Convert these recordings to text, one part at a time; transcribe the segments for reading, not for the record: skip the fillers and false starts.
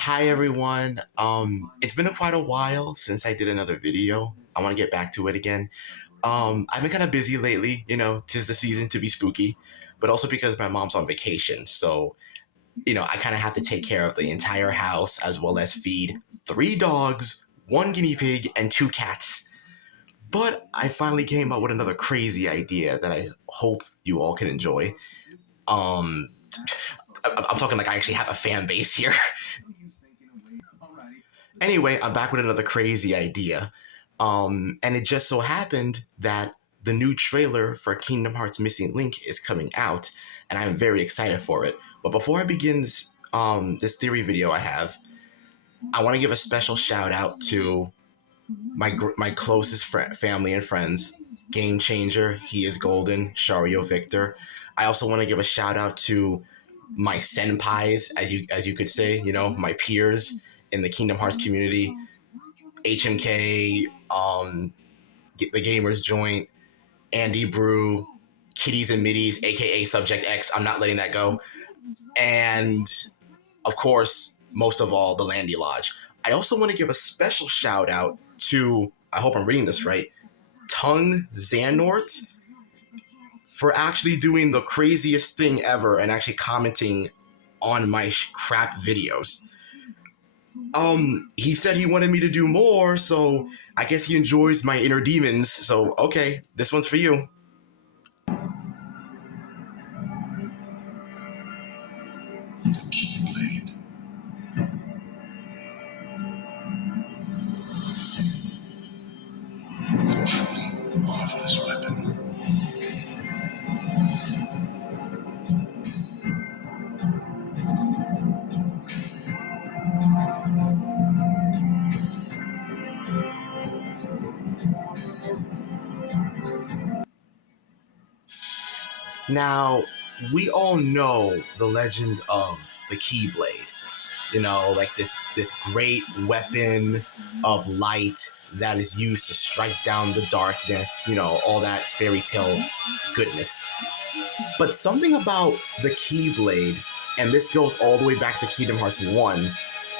Hi everyone. It's been quite a while since I did another video. I want to get back to it again. I've been kind of busy lately. Tis the season to be spooky, but also because my mom's on vacation, so I kind of have to take care of the entire house as well as feed three dogs, one guinea pig, and two cats. But I finally came up with another crazy idea that I hope you all can enjoy. Um, I'm talking like I actually have a fan base here. Anyway, I'm back with another crazy idea. And it just so happened that the new trailer for Kingdom Hearts Missing Link is coming out, and I'm very excited for it. But before I begin this theory video I have, I want to give a special shout out to my closest family and friends, Game Changer, He is Golden, Shario Victor. I also want to give a shout out to my senpais, as you could say, my peers in the Kingdom Hearts community, HMK, the Gamers Joint, Andy Brew, Kitties and Middies, aka Subject X. I'm not letting that go, and of course, most of all, the Landy Lodge. I also want to give a special shout out to, I hope I'm reading this right, Tung Xanort, for actually doing the craziest thing ever and actually commenting on my crap videos. He said he wanted me to do more, so I guess he enjoys my inner demons. So, okay, this one's for you. The Keyblade. A truly marvelous weapon. Now, we all know the legend of the Keyblade. Like this great weapon of light that is used to strike down the darkness, all that fairy tale goodness. But something about the Keyblade, and this goes all the way back to Kingdom Hearts 1,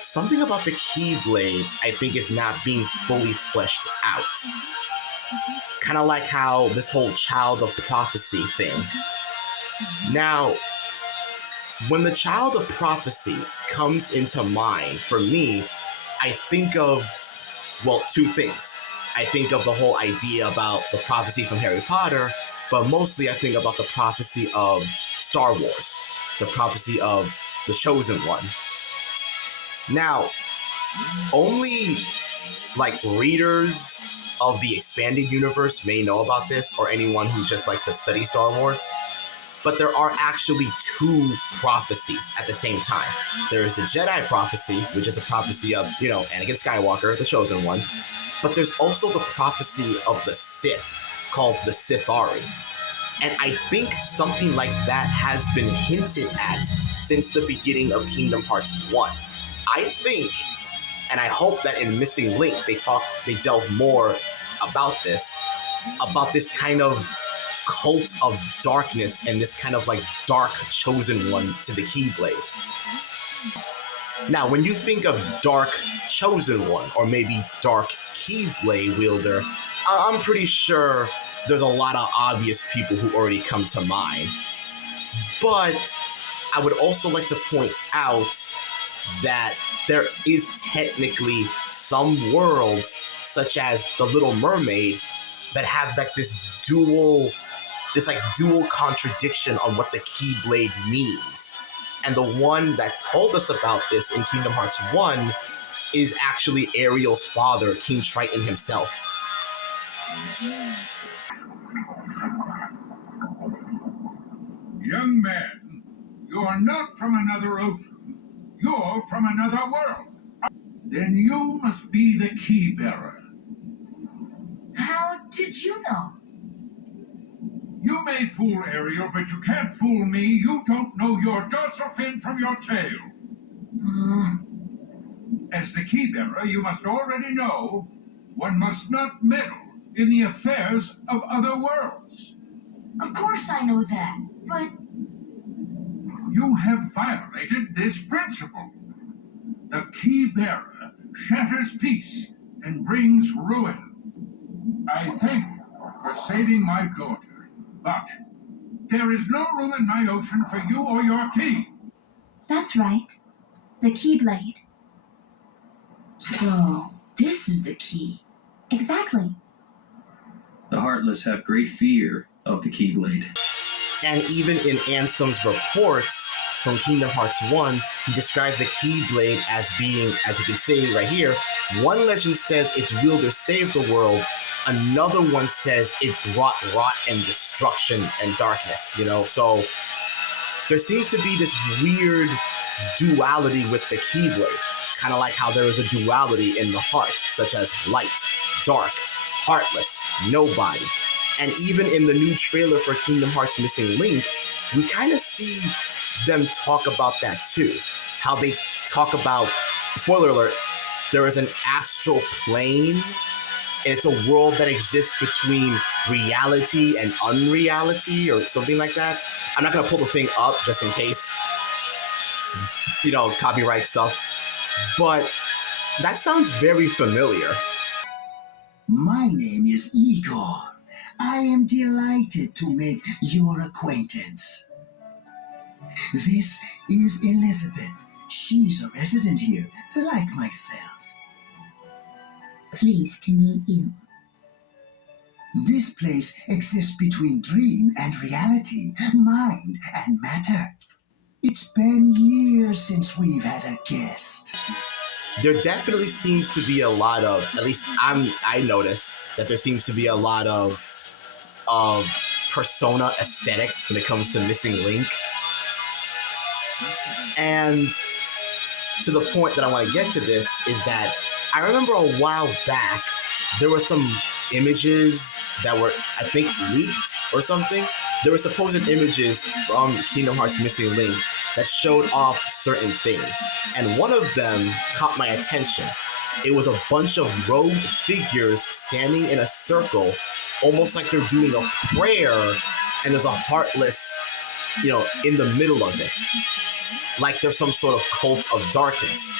something about the Keyblade I think is not being fully fleshed out. Kind of like how this whole Child of Prophecy thing. Now, when the Child of Prophecy comes into mind, for me, I think of, well, two things. I think of the whole idea about the prophecy from Harry Potter, but mostly I think about the prophecy of Star Wars, the prophecy of the Chosen One. Now, only readers of the expanded universe may know about this, or anyone who just likes to study Star Wars. But there are actually two prophecies at the same time. There is the Jedi prophecy, which is a prophecy of, Anakin Skywalker, the Chosen One. But there's also the prophecy of the Sith, called the Sithari. And I think something like that has been hinted at since the beginning of Kingdom Hearts 1. I think, and I hope that in Missing Link they delve more about this kind of cult of darkness and this kind of dark chosen one to the Keyblade. Now, when you think of dark chosen one, or maybe dark Keyblade wielder, I'm pretty sure there's a lot of obvious people who already come to mind. But I would also like to point out that there is technically some worlds, such as the Little Mermaid, that have this dual contradiction on what the Keyblade means. And the one that told us about this in Kingdom Hearts 1 is actually Ariel's father, King Triton himself. Young man, you're not from another ocean. You're from another world. Then you must be the key bearer. How did you know? You may fool Ariel, but you can't fool me. You don't know your dorsal fin from your tail. As the key bearer, you must already know one must not meddle in the affairs of other worlds. Of course I know that, but... You have violated this principle. The key bearer shatters peace and brings ruin. I thank you for saving my daughter, but there is no room in my ocean for you or your key. That's right. The Keyblade. So, this is the key. Exactly. The Heartless have great fear of the Keyblade. And even in Ansem's reports from Kingdom Hearts 1, he describes the Keyblade as being, as you can see right here, one legend says its wielder saved the world, another one says it brought rot and destruction and darkness, you know? So there seems to be this weird duality with the Keyblade, kind of like how there is a duality in the heart, such as light, dark, heartless, nobody. And even in the new trailer for Kingdom Hearts Missing Link, we kind of see them talk about that too. How they talk about, spoiler alert, there is an astral plane, and it's a world that exists between reality and unreality or something like that. I'm not going to pull the thing up just in case, you know, copyright stuff. But that sounds very familiar. My name is Igor. I am delighted to make your acquaintance. This is Elizabeth. She's a resident here, like myself. Pleased to meet you. This place exists between dream and reality, mind and matter. It's been years since we've had a guest. There definitely seems to be a lot of, at least I notice that there seems to be a lot of Persona aesthetics when it comes to Missing Link. And to the point that I want to get to this is that I remember a while back, there were some images that were, I think, leaked or something. There were supposed images from Kingdom Hearts Missing Link that showed off certain things. And one of them caught my attention. It was a bunch of robed figures standing in a circle, almost like they're doing a prayer, and there's a Heartless, you know, in the middle of it. Like there's some sort of cult of darkness.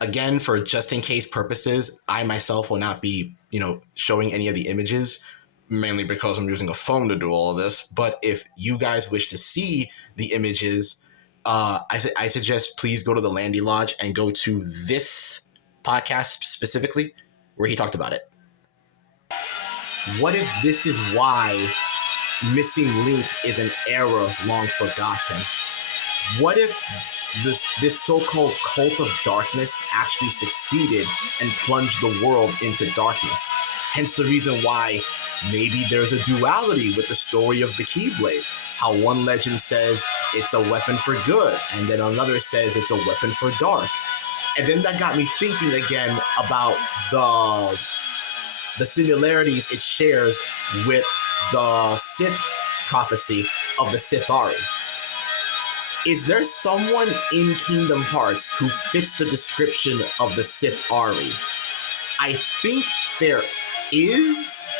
Again, for just in case purposes, I myself will not be, you know, showing any of the images, mainly because I'm using a phone to do all of this. But if you guys wish to see the images, I suggest please go to the Landy Lodge and go to this podcast specifically, where he talked about it. What if this is why Missing Link is an era long forgotten? What if this so-called cult of darkness actually succeeded and plunged the world into darkness? Hence the reason why maybe there's a duality with the story of the Keyblade. How one legend says it's a weapon for good, and then another says it's a weapon for dark. And then that got me thinking again about the similarities it shares with the Sith prophecy of the Sithari. Is there someone in Kingdom Hearts who fits the description of the Sithari? I think there is,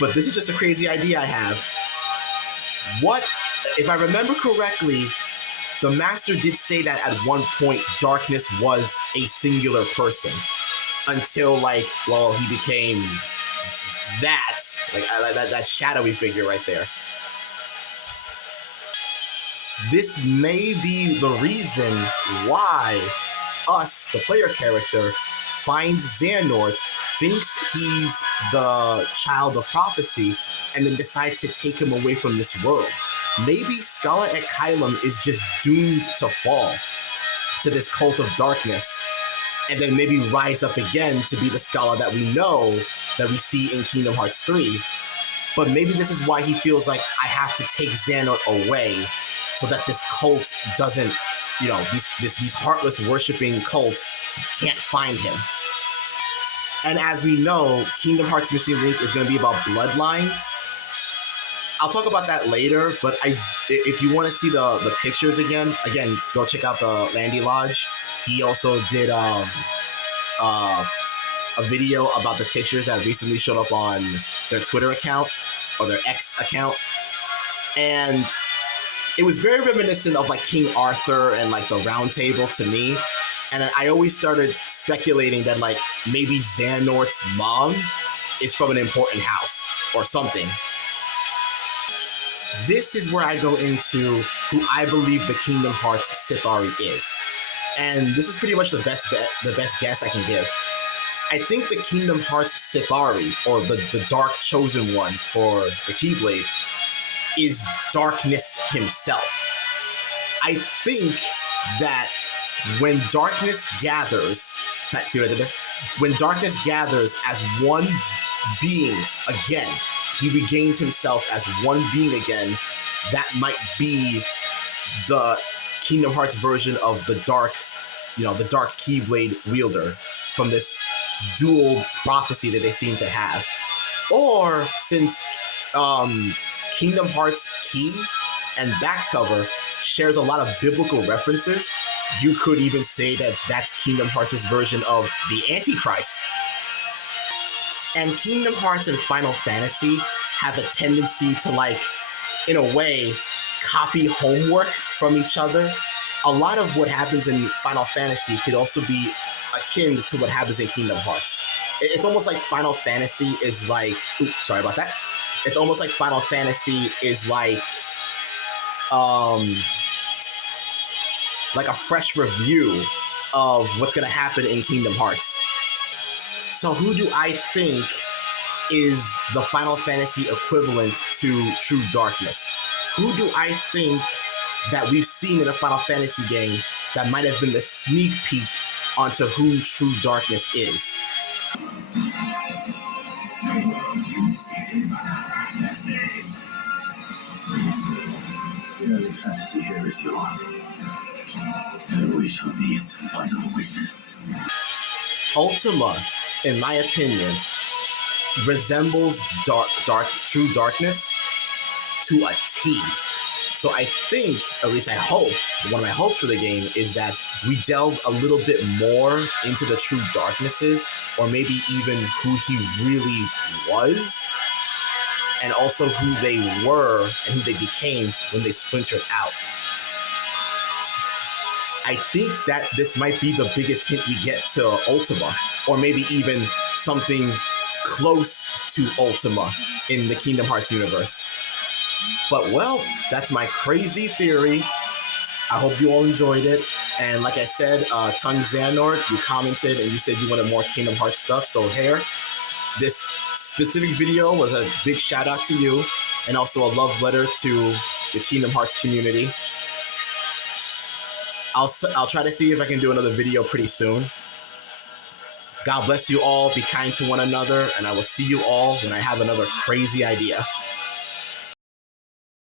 but this is just a crazy idea I have. What, if I remember correctly, the Master did say that at one point darkness was a singular person until, like, well, he became that, that shadowy figure right there. This may be the reason why us, the player character, finds Xehanort, thinks he's the child of prophecy, and then decides to take him away from this world. Maybe Scala at Kylam is just doomed to fall to this cult of darkness, and then maybe rise up again to be the Scala that we know, that we see in Kingdom Hearts 3. But maybe this is why he feels like, I have to take Xehanort away so that this cult doesn't, you know, these heartless worshipping cult can't find him. And as we know, Kingdom Hearts Missing Link is going to be about bloodlines. I'll talk about that later, but if you want to see the pictures again, go check out the Landy Lodge. He also did a video about the pictures that recently showed up on their Twitter account, or their X account. And it was very reminiscent of like King Arthur and like the Round Table to me. And I always started speculating that like maybe Xehanort's mom is from an important house or something. This is where I go into who I believe the Kingdom Hearts Sithari is. And this is pretty much the best guess I can give. I think the Kingdom Hearts Sithari, or the Dark Chosen One for the Keyblade, is Darkness himself. I think that when darkness gathers, see what I did there? When darkness gathers as one being again, he regains himself as one being again, that might be the Kingdom Hearts version of the dark, the dark Keyblade wielder from this dual prophecy that they seem to have. Or since Kingdom Hearts Key and back cover shares a lot of biblical references, you could even say that that's Kingdom Hearts' version of the Antichrist. And Kingdom Hearts and Final Fantasy have a tendency to, like, in a way, copy homework from each other. A lot of what happens in Final Fantasy could also be akin to what happens in Kingdom Hearts. It's almost like Final Fantasy is like... Oops, sorry about that. It's almost like Final Fantasy is like a fresh review of what's going to happen in Kingdom Hearts. So who do I think is the Final Fantasy equivalent to True Darkness? Who do I think that we've seen in a Final Fantasy game that might have been the sneak peek onto who True Darkness is? The only fantasy here is yours. And we shall be its final witness. Ultima, in my opinion, resembles True Darkness to a T. So I think, at least I hope, one of my hopes for the game is that we delve a little bit more into the True Darknesses, or maybe even who he really was, and also who they were and who they became when they splintered out. I think that this might be the biggest hint we get to Ultima, or maybe even something close to Ultima in the Kingdom Hearts universe. But well, that's my crazy theory. I hope you all enjoyed it. And like I said, Tung Xehanort, you commented and you said you wanted more Kingdom Hearts stuff. So here, this specific video was a big shout out to you, and also a love letter to the Kingdom Hearts community. I'll try to see if I can do another video pretty soon. God bless you all. Be kind to one another, and I will see you all when I have another crazy idea.